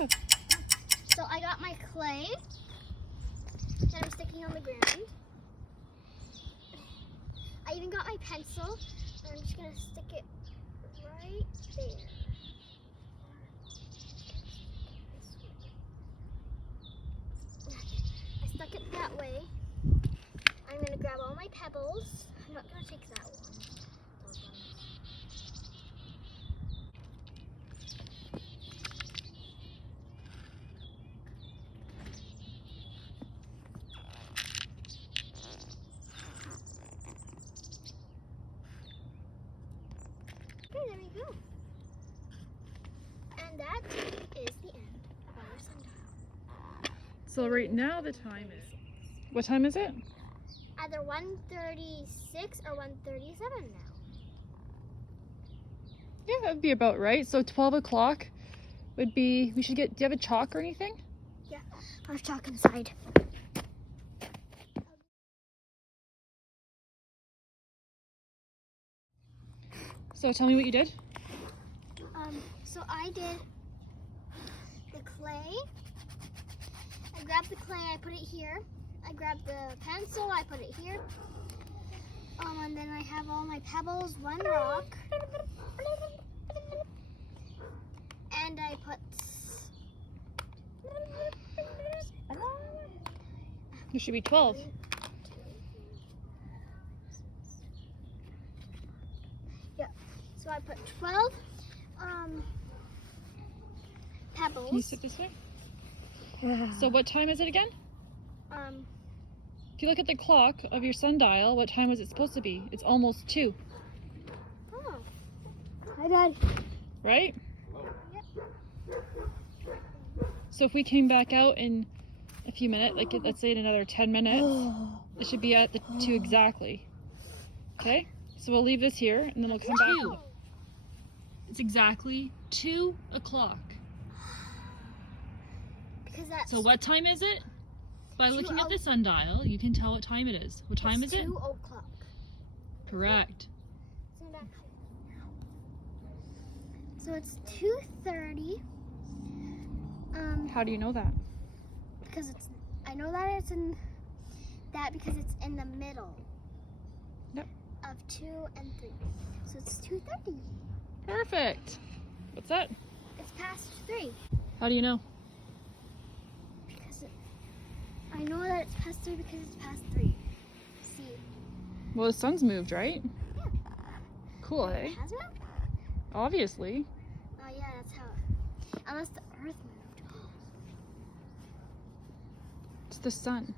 Yeah. So I got my clay that I'm sticking on the ground. I even got my pencil, and I'm just gonna stick it right there. I stuck it that way. I'm gonna grab all my pebbles. I'm not gonna take that one. Those ones. Okay, there we go. And that is the end of our sundial. So right now the time is, what time is it? Either 1:36 or 1:37 now. Yeah, that would be about right. So 12 o'clock would be, we should get, do you have a chalk or anything? Yeah, there's chalk inside. So tell me what you did. So I did the clay. I grabbed the clay, I put it here. I grabbed the pencil, I put it here. And then I have all my pebbles, one rock. And I put... There should be 12. Yeah, so I put 12 pebbles. Can you sit this way? So what time is it again? If you look at the clock of your sundial, what time was it supposed to be? It's almost 2. Oh. Hi, Dad. Right? Yep. So if we came back out in a few minutes, like let's say in another 10 minutes, it should be at the 2 exactly. Okay? So we'll leave this here and then we'll come back. It's exactly 2 o'clock. Because that's So what time is it? By looking at 2 the sundial, you can tell what time it is. What time is it? 2 o'clock. Correct. So it's 2:30. How do you know that? Because I know that it's in that because it's in the middle. Yep. Of 2 and 3. So it's 2:30. Perfect. What's that? It's past 3. How do you know? Because I know that it's past 3 because it's past 3. See? Well, the sun's moved, right? Yeah. Cool, hey? Has it? Obviously. Oh yeah, that's how. Unless the Earth moved. It's the sun.